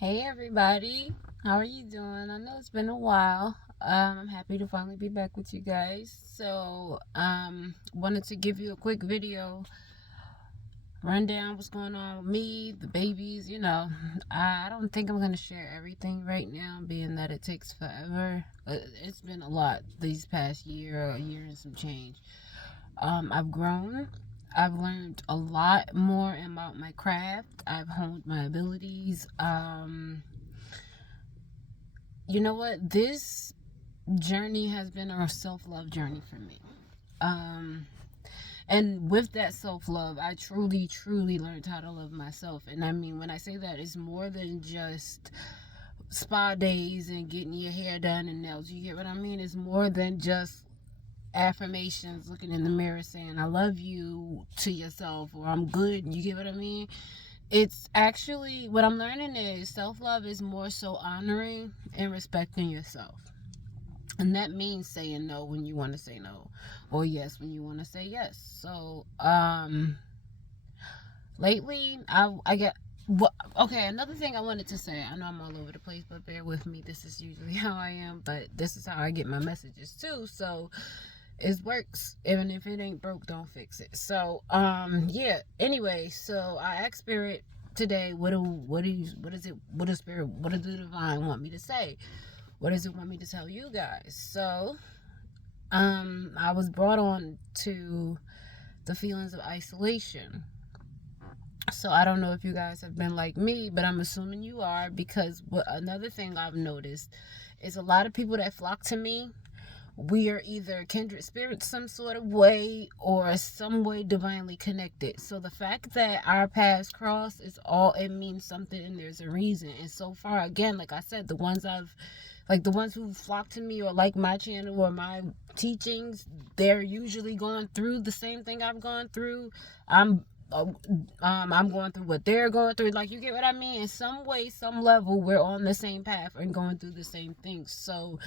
Hey everybody, how are you doing? I know it's been a while. I'm happy to finally be back with you guys. Wanted to give you a quick video rundown what's going on with me, the babies. I don't think I'm gonna share everything right now, being that it takes forever. It's been a lot these past year, a year and some change. I've grown. I've learned a lot more about my craft. I've honed my abilities. You know what? This journey has been a self love journey for me. Um, and with that self love, I truly, truly learned how to love myself. And I mean, when I say that, it's more than just spa days and getting your hair done and nails. You get what I mean? It's more than just affirmations, looking in the mirror saying, I love you to yourself, or I'm good. You get what I mean? It's actually what I'm learning is self love is more so honoring and respecting yourself. And that means saying no when you want to say no, or yes when you want to say yes. Lately, I get. Well, okay, another thing I wanted to say. I know I'm all over the place, but bear with me. This is usually how I am, but this is how I get my messages too. So it works. Even if it ain't broke, don't fix it. Yeah. Anyway, so I asked Spirit today, what does Spirit, what does the Divine want me to say? What does it want me to tell you guys? I was brought on to the feelings of isolation. So I don't know if you guys have been like me, but I'm assuming you are, because another thing I've noticed is a lot of people that flock to me, we are either kindred spirits some sort of way or some way divinely connected. So the fact that our paths cross is all, it means something, and there's a reason. And so far, again, like I said, the ones who flock to me or like my channel or my teachings, they're usually going through the same thing I've gone through. I'm going through what they're going through. Like, you get what I mean? In some way, some level, we're on the same path and going through the same things. So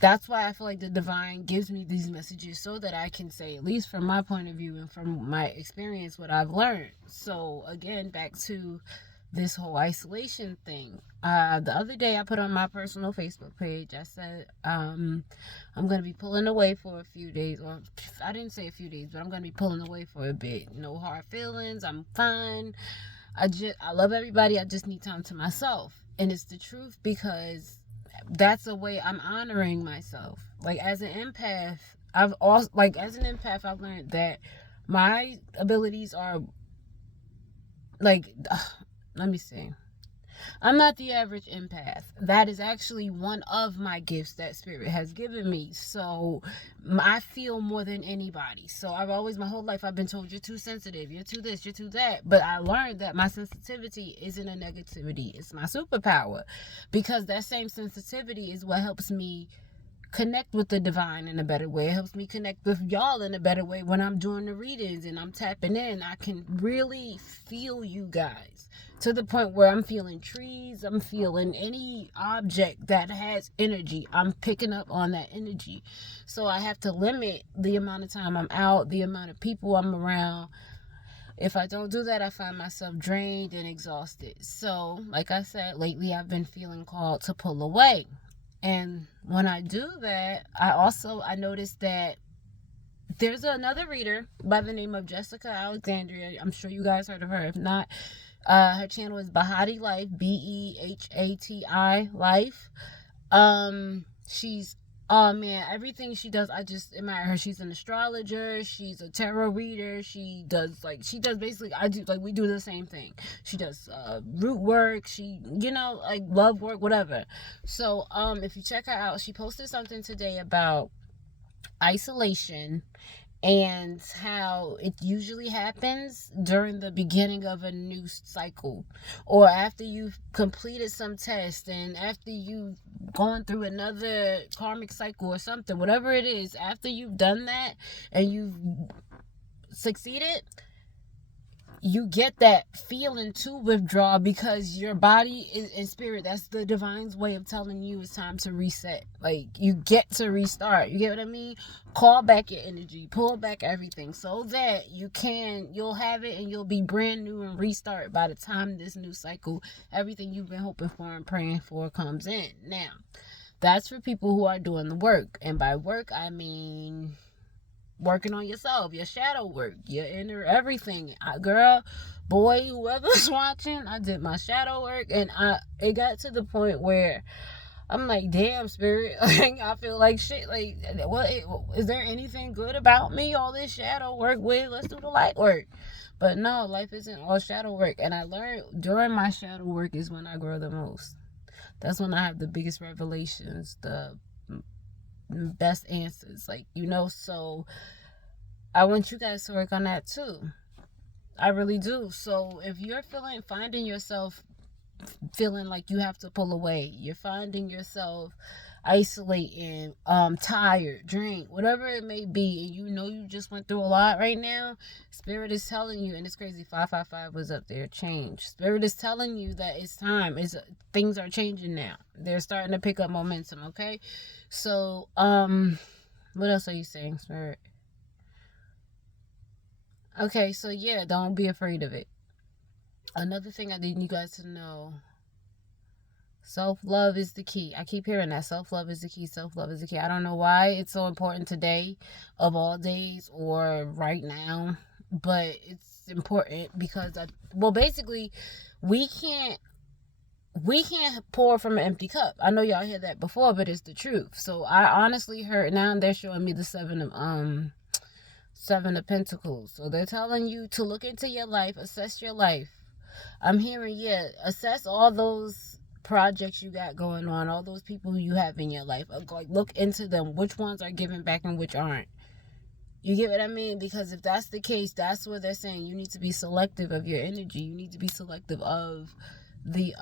that's why I feel like the divine gives me these messages, so that I can say, at least from my point of view and from my experience, what I've learned. So again, back to this whole isolation thing. The other day I put on my personal Facebook page, I said, I'm going to be pulling away for a few days. Or I didn't say a few days, but I'm going to be pulling away for a bit. No hard feelings. I'm fine. I love everybody. I just need time to myself. And it's the truth, because that's a way I'm honoring myself. Like, as an empath, I've learned that my abilities are like, let me see. I'm not the average empath. That is actually one of my gifts that Spirit has given me. So I feel more than anybody. So my whole life, I've been told, you're too sensitive, you're too this, you're too that. But I learned that my sensitivity isn't a negativity, it's my superpower. Because that same sensitivity is what helps me connect with the divine in a better way. It helps me connect with y'all in a better way. When I'm doing the readings and I'm tapping in, I can really feel you guys, to the point where I'm feeling trees, I'm feeling any object that has energy, I'm picking up on that energy. So I have to limit the amount of time I'm out, the amount of people I'm around. If I don't do that, I find myself drained and exhausted. So, like I said, lately I've been feeling called to pull away. And when I do that, I noticed that there's another reader by the name of Jessica Alexandria. I'm sure you guys heard of her. If not, her channel is Bahati Life, Behati Life. She's, oh man, everything she does, I just admire her. She's an astrologer, she's a tarot reader, she does basically, we do the same thing. She does root work, like love work, whatever. So if you check her out, she posted something today about isolation, and how it usually happens during the beginning of a new cycle, or after you've completed some test, and after you've gone through another karmic cycle or something, whatever it is, after you've done that and you've succeeded, you get that feeling to withdraw because your body is in spirit. That's the divine's way of telling you it's time to reset. Like, you get to restart. You get what I mean? Call back your energy, pull back everything so that you'll have it and you'll be brand new and restart by the time this new cycle, everything you've been hoping for and praying for comes in. Now, that's for people who are doing the work. And by work, I mean working on yourself, your shadow work, your inner everything. Girl, boy, whoever's watching, I did my shadow work, and it got to the point where I'm like, damn, spirit, like, I feel like shit. Like, what is there anything good about me? All this shadow work, with let's do the light work. But no, life isn't all shadow work. And I learned during my shadow work is when I grow the most. That's when I have the biggest revelations, the best answers, like, so I want you guys to work on that too. I really do. So if you're finding yourself feeling like you have to pull away, you're finding yourself isolating, tired, drained, whatever it may be, and you just went through a lot right now, spirit is telling you, and it's crazy, 555 was up there, change. Spirit is telling you that it's time. Things are changing now. They're starting to pick up momentum, okay? So, what else are you saying, spirit? Okay, so yeah, don't be afraid of it. Another thing I need you guys to know, self-love is the key. I keep hearing that. Self-love is the key. Self-love is the key. I don't know why it's so important today of all days or right now, but it's important because, basically, we can't pour from an empty cup. I know y'all heard that before, but it's the truth. So I honestly heard, now they're showing me the Seven of Pentacles. So they're telling you to look into your life, assess your life. I'm hearing, assess all those projects you got going on, all those people you have in your life. Like, look into them. Which ones are giving back and which aren't? You get what I mean? Because if that's the case, that's what they're saying. You need to be selective of your energy. You need to be selective of the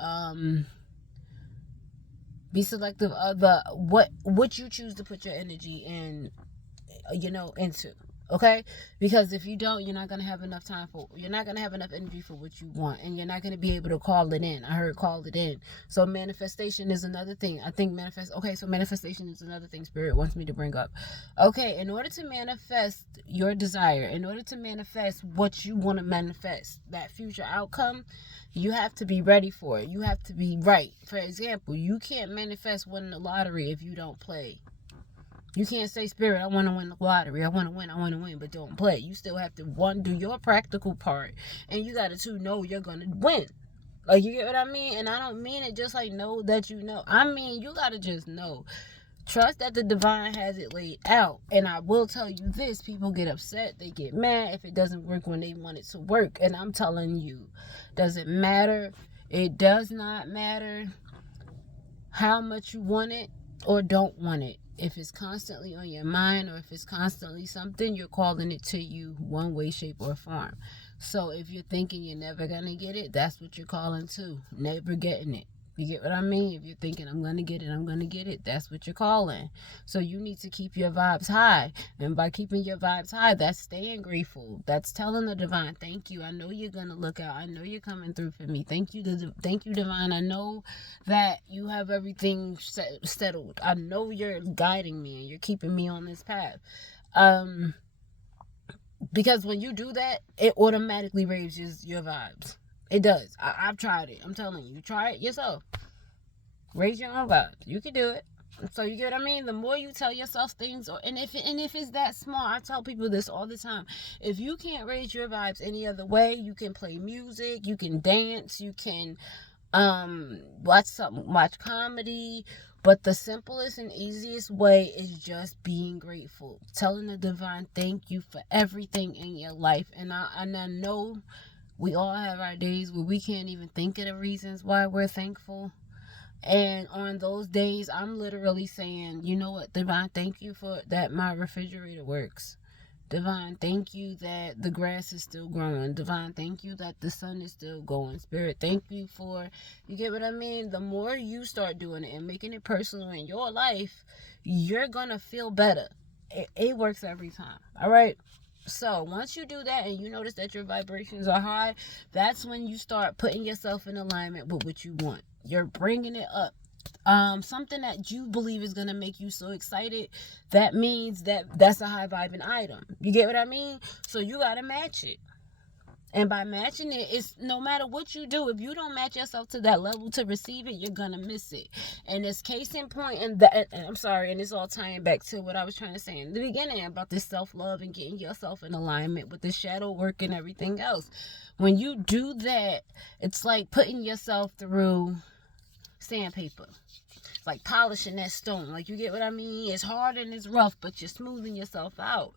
what you choose to put your energy in, into. Okay? Because if you don't, you're not going to have enough energy for what you want, and you're not going to be able to call it in. I heard call it in. So manifestation is another thing. I think manifestation is another thing Spirit wants me to bring up. Okay, in order to manifest your desire, in order to manifest what you want to manifest, that future outcome, you have to be ready for it. You have to be right. For example, you can't manifest winning the lottery if you don't play. You can't say, Spirit, I want to win the lottery. I want to win, but don't play. You still have to, one, do your practical part, and you got to, two, know you're going to win. Like, you get what I mean? And I don't mean it just like know that you know. I mean, you got to just know. Trust that the divine has it laid out. And I will tell you this, people get upset. They get mad if it doesn't work when they want it to work. And I'm telling you, does it matter? It does not matter how much you want it or don't want it. If it's constantly on your mind, or if it's constantly something, you're calling it to you one way, shape, or form. So if you're thinking you're never going to get it, that's what you're calling to. Never getting it. You get what I mean? If you're thinking, I'm going to get it, that's what you're calling. So you need to keep your vibes high. And by keeping your vibes high, that's staying grateful. That's telling the divine, thank you. I know you're going to look out. I know you're coming through for me. Thank you, divine. I know that you have everything settled. I know you're guiding me and you're keeping me on this path. Because when you do that, it automatically raises your vibes. It does. I've tried it. I'm telling you. Try it yourself. Raise your own vibes. You can do it. So you get what I mean? The more you tell yourself things, and if it's that small, I tell people this all the time. If you can't raise your vibes any other way, you can play music, you can dance, you can watch comedy. But the simplest and easiest way is just being grateful. Telling the divine thank you for everything in your life. And I know we all have our days where we can't even think of the reasons why we're thankful. And on those days, I'm literally saying, you know what, divine, thank you for that my refrigerator works. Divine, thank you that the grass is still growing. Divine, thank you that the sun is still going. Spirit, thank you for, you get what I mean? The more you start doing it and making it personal in your life, you're going to feel better. It works every time. All right? So once you do that and you notice that your vibrations are high, that's when you start putting yourself in alignment with what you want. You're bringing it up. Something that you believe is gonna make you so excited, that means that's a high vibing item. You get what I mean? So you gotta match it. And by matching it, it's no matter what you do, if you don't match yourself to that level to receive it, you're gonna miss it. And it's case in point, and I'm sorry, and it's all tying back to what I was trying to say in the beginning about this self-love and getting yourself in alignment with the shadow work and everything else. When you do that, it's like putting yourself through sandpaper. It's like polishing that stone. Like, you get what I mean? It's hard and it's rough, but you're smoothing yourself out.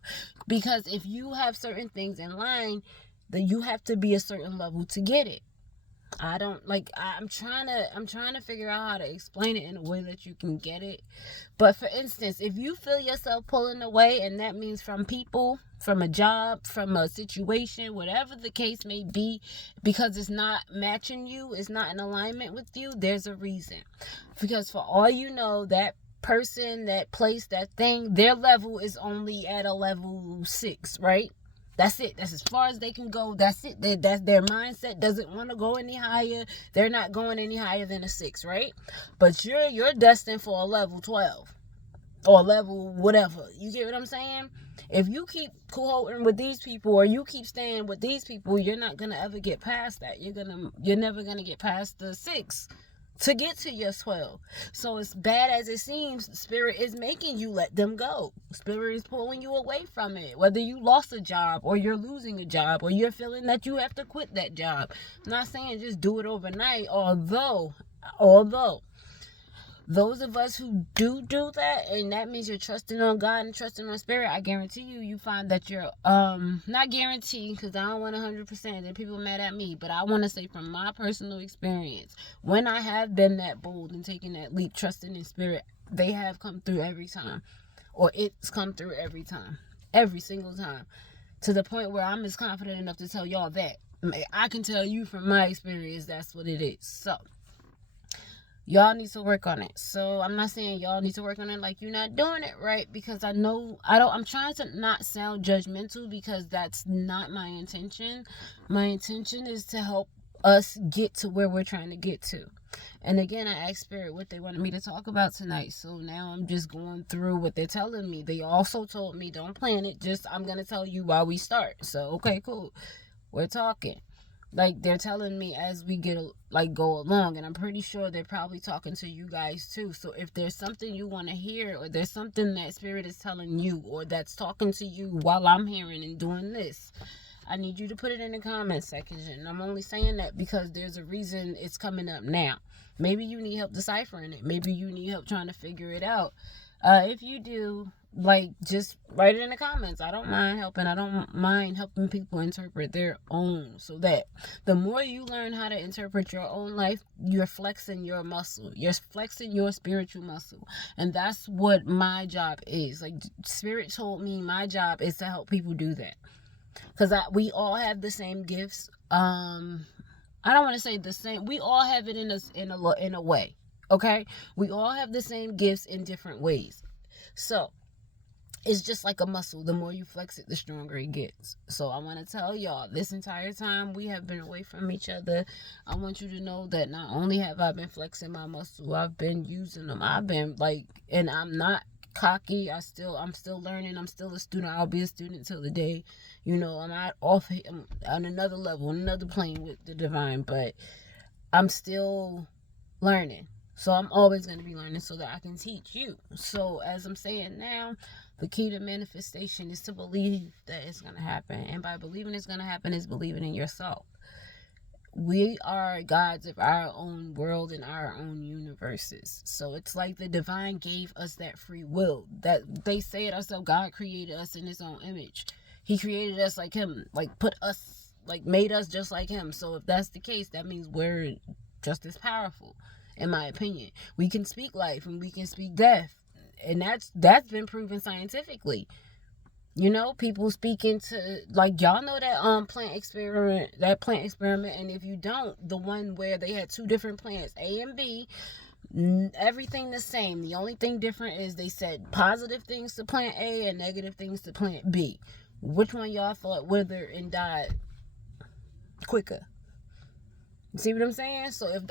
Because if you have certain things in line, that you have to be a certain level to get it. I'm trying to figure out how to explain it in a way that you can get it. But for instance, if you feel yourself pulling away, and that means from people, from a job, from a situation, whatever the case may be, because it's not matching you, it's not in alignment with you, there's a reason. Because for all you know, that person, that place, that thing, their level is only at a level 6, right? That's it. That's as far as they can go. That's it. That's their mindset doesn't want to go any higher. They're not going any higher than a 6, right? But you're destined for a level 12 or level whatever. You get what I'm saying? If you keep cohorting with these people, or you keep staying with these people, you're not gonna ever get past that. You're never gonna get past the 6 to get to your 12. So as bad as it seems, Spirit is making you let them go. Spirit is pulling you away from it. Whether you lost a job, or you're losing a job, or you're feeling that you have to quit that job. I'm not saying just do it overnight, although those of us who do that, and that means you're trusting on God and trusting on Spirit, I guarantee you find that you're not guaranteed, because I don't want 100%, and people mad at me, but I want to say from my personal experience, when I have been that bold and taken that leap, trusting in Spirit, they have come through every time, or it's come through every time, every single time, to the point where I'm as confident enough to tell y'all that. I can tell you from my experience that's what it is. So y'all need to work on it. So I'm not saying y'all need to work on it like you're not doing it right, because I'm trying to not sound judgmental, because that's not my intention. My intention is to help us get to where we're trying to get to. And again, I asked Spirit what they wanted me to talk about tonight. So now I'm just going through what they're telling me. They also told me don't plan it, just I'm going to tell you while we start. So okay, cool. We're talking. Like, they're telling me as we go along, and I'm pretty sure they're probably talking to you guys too. So if there's something you want to hear, or there's something that Spirit is telling you, or that's talking to you while I'm hearing and doing this, I need you to put it in the comment section. And I'm only saying that because there's a reason it's coming up now. Maybe you need help deciphering it. Maybe you need help trying to figure it out. If you do, just write it in the comments. I don't mind helping. I don't mind helping people interpret their own, so that the more you learn how to interpret your own life, you're flexing your muscle. You're flexing your spiritual muscle. And that's what my job is. Like, Spirit told me my job is to help people do that. Because we all have the same gifts. I don't want to say the same. We all have it in a way. Okay? We all have the same gifts in different ways. So it's just like a muscle. The more you flex it, the stronger it gets. So I want to tell y'all, this entire time we have been away from each other, I want you to know that not only have I been flexing my muscle, I've been using them. I've been and I'm not cocky. I'm still learning. I'm still a student. I'll be a student till the day, I'm not I'm on another level, on another plane with the divine, but I'm still learning. So I'm always going to be learning so that I can teach you. So as I'm saying now, the key to manifestation is to believe that it's going to happen. And by believing it's going to happen is believing in yourself. We are gods of our own world and our own universes. So it's like the divine gave us that free will. That they say it ourselves. God created us in his own image. He created us like him. Made us just like him. So if that's the case, that means we're just as powerful. In my opinion, we can speak life and we can speak death, and that's been proven scientifically. People speaking to, y'all know that plant experiment, and if you don't, the one where they had 2 different plants, A and B, everything the same. The only thing different is they said positive things to plant A and negative things to plant B. Which one y'all thought withered and died quicker? See what I'm saying? So if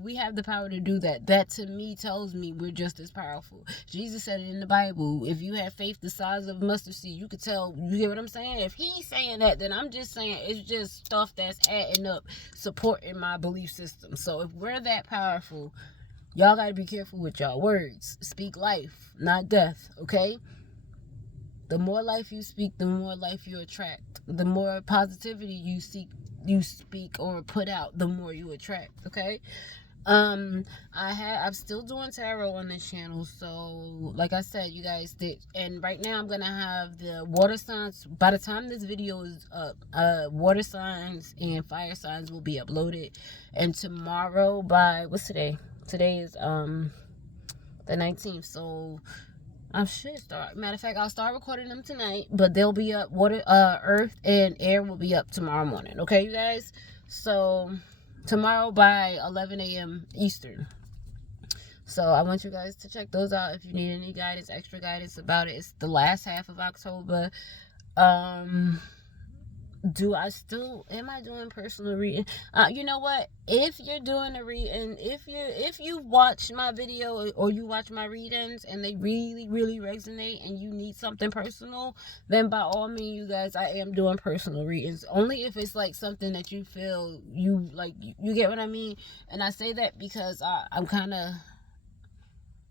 we have the power to do that, that to me tells me we're just as powerful. Jesus said it in the Bible. If you have faith the size of a mustard seed, you could tell. You get what I'm saying? If he's saying that, then I'm just saying it's just stuff that's adding up, supporting my belief system. So if we're that powerful, y'all gotta be careful with y'all words. Speak life, not death, okay? The more life you speak, the more life you attract. The more positivity you speak or put out, the more you attract, okay? I'm still doing tarot on this channel, so like I said, you guys did, and right now I'm gonna have the water signs. By the time this video is up, water signs and fire signs will be uploaded, and tomorrow by today is the 19th, so I should start. Matter of fact, I'll start recording them tonight, but they'll be up. Earth and air will be up tomorrow morning. Okay, you guys? So tomorrow by 11 a.m. Eastern. So I want you guys to check those out if you need any guidance, extra guidance about it. It's the last half of October. Am I doing personal reading? You know what, if you're doing a reading, if you watch my video or you watch my readings and they really resonate and you need something personal, then by all means, you guys, I am doing personal readings. Only if it's like something that you feel you like, you get what I mean. And I say that because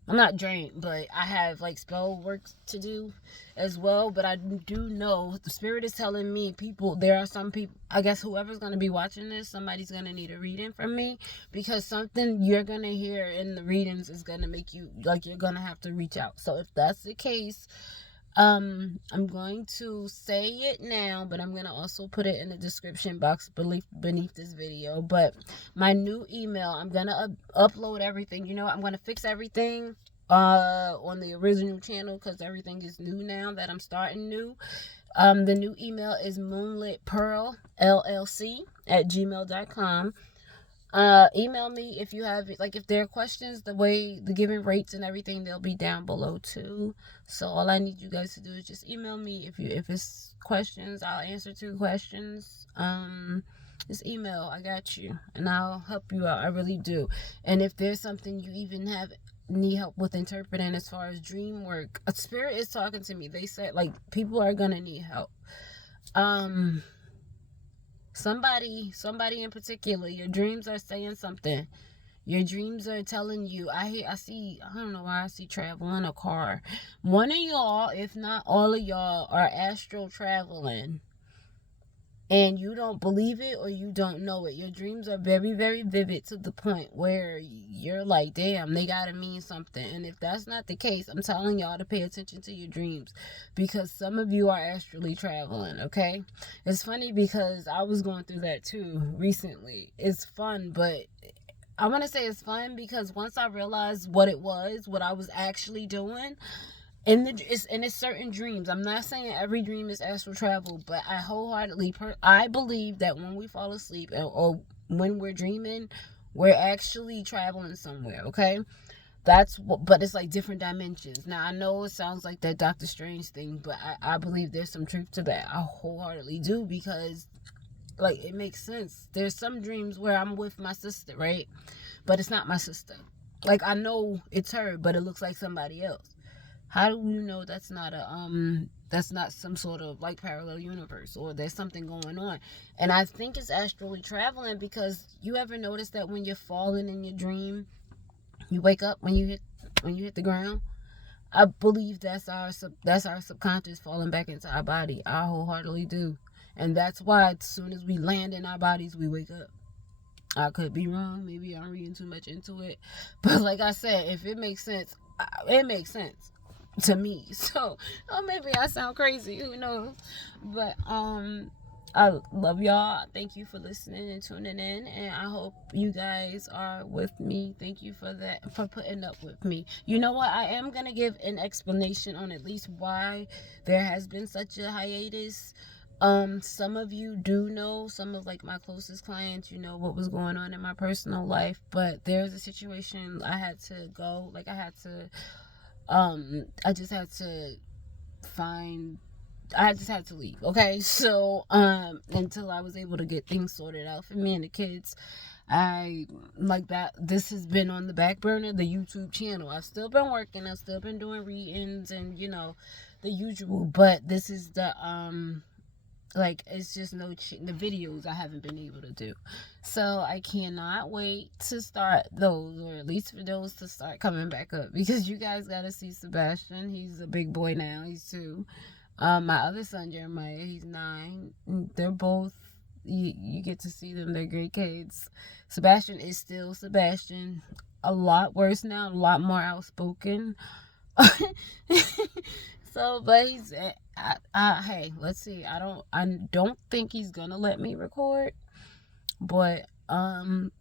I'm not drained, but I have like spell work to do as well. But I do know the spirit is telling me there are some people, I guess whoever's going to be watching this, somebody's going to need a reading from me, because something you're going to hear in the readings is going to make you, like, you're going to have to reach out. So if that's the case, I'm going to say it now, but I'm going to also put it in the description box beneath this video. But my new email, I'm going to upload everything. You know, I'm going to fix everything on the original channel, because everything is new now that I'm starting new. The new email is moonlitpearlllc@gmail.com. Email me if you have, like, if there are questions. The given rates and everything, they'll be down below too. So all I need you guys to do is just email me. If it's questions, I'll answer 2 questions. Just email, I got you, and I'll help you out. I really do. And if there's something you even need help with interpreting as far as dream work, a spirit is talking to me. They said, like, people are gonna need help. Somebody in particular, your dreams are saying something. Your dreams are telling you. I don't know why I see travel in a car. One of y'all, if not all of y'all, are astral traveling, and you don't believe it or you don't know it. Your dreams are very vivid to the point where you're like, damn, they gotta mean something. And if that's not the case, I'm telling y'all to pay attention to your dreams, because some of you are astrally traveling, okay? It's funny because I was going through that too recently. It's fun, but I want to say it's fun because once I realized what I was actually doing, it's certain dreams. I'm not saying every dream is astral travel, but I wholeheartedly I believe that when we fall asleep or when we're dreaming, we're actually traveling somewhere, okay? But it's like different dimensions. Now I know it sounds like that Doctor Strange thing, but I believe there's some truth to that. I wholeheartedly do, because like, it makes sense. There's some dreams where I'm with my sister, right? But it's not my sister. Like, I know it's her, but it looks like somebody else. How do you know that's not some sort of like parallel universe, or there's something going on? And I think it's astrally traveling, because you ever notice that when you're falling in your dream, you wake up when you hit the ground? I believe that's our subconscious falling back into our body. I wholeheartedly do. And that's why as soon as we land in our bodies, we wake up. I could be wrong. Maybe I'm reading too much into it. But like I said, if it makes sense, it makes sense to me. So, maybe I sound crazy. Who knows? But I love y'all. Thank you for listening and tuning in, and I hope you guys are with me. Thank you for putting up with me. You know what? I am gonna give an explanation on at least why there has been such a hiatus. Some of you do know, some of like my closest clients, you know what was going on in my personal life, but there's a situation I had to go. Like, I just had to find I just had to leave. Okay, so until I was able to get things sorted out for me and the kids, I like that. This has been on the back burner, the YouTube channel. I've still been working. I've still been doing readings and the usual. But this is the like it's just the videos I haven't been able to do. So I cannot wait to start those, or at least for those to start coming back up, because you guys got to see Sebastian. He's a big boy now. He's 2. My other son Jeremiah, he's 9. They're both, you get to see them. They're great kids. Sebastian is still Sebastian, a lot worse now, a lot more outspoken. So, but he's hey, let's see. I don't think he's gonna let me record, but the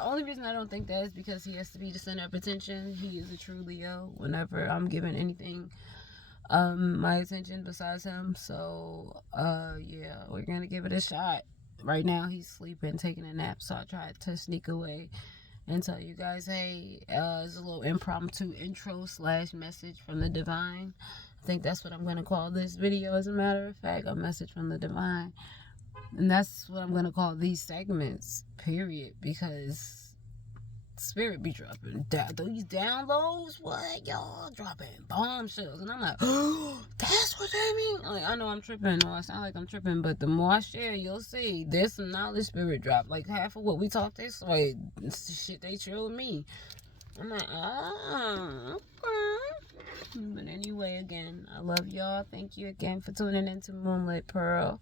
only reason I don't think that is because he has to be the center of attention. He is a true Leo. Whenever I'm giving anything my attention besides him, so yeah, we're gonna give it a shot. Right now he's sleeping, taking a nap, so I tried to sneak away and tell you guys, hey, it's a little impromptu intro / message from the divine. I think that's what I'm going to call this video, as a matter of fact, a message from the divine. And that's what I'm going to call these segments, period, because spirit be dropping these downloads, what, y'all dropping bombshells, and I'm like, oh, that's what they mean. Like, I know I'm tripping, or I sound like I'm tripping, but the more I share, you'll see there's some knowledge spirit drop. Like, half of what we talk this way, it's the shit they showed me. I'm like, oh, okay. But anyway, again, I love y'all. Thank you again for tuning into Moonlit Pearl.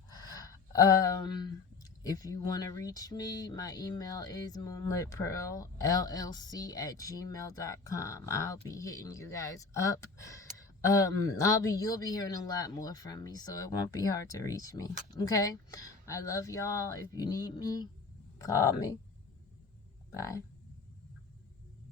If you want to reach me, my email is moonlitpearlllc@gmail.com. I'll be hitting you guys up. You'll be hearing a lot more from me, so it won't be hard to reach me. Okay? I love y'all. If you need me, call me. Bye.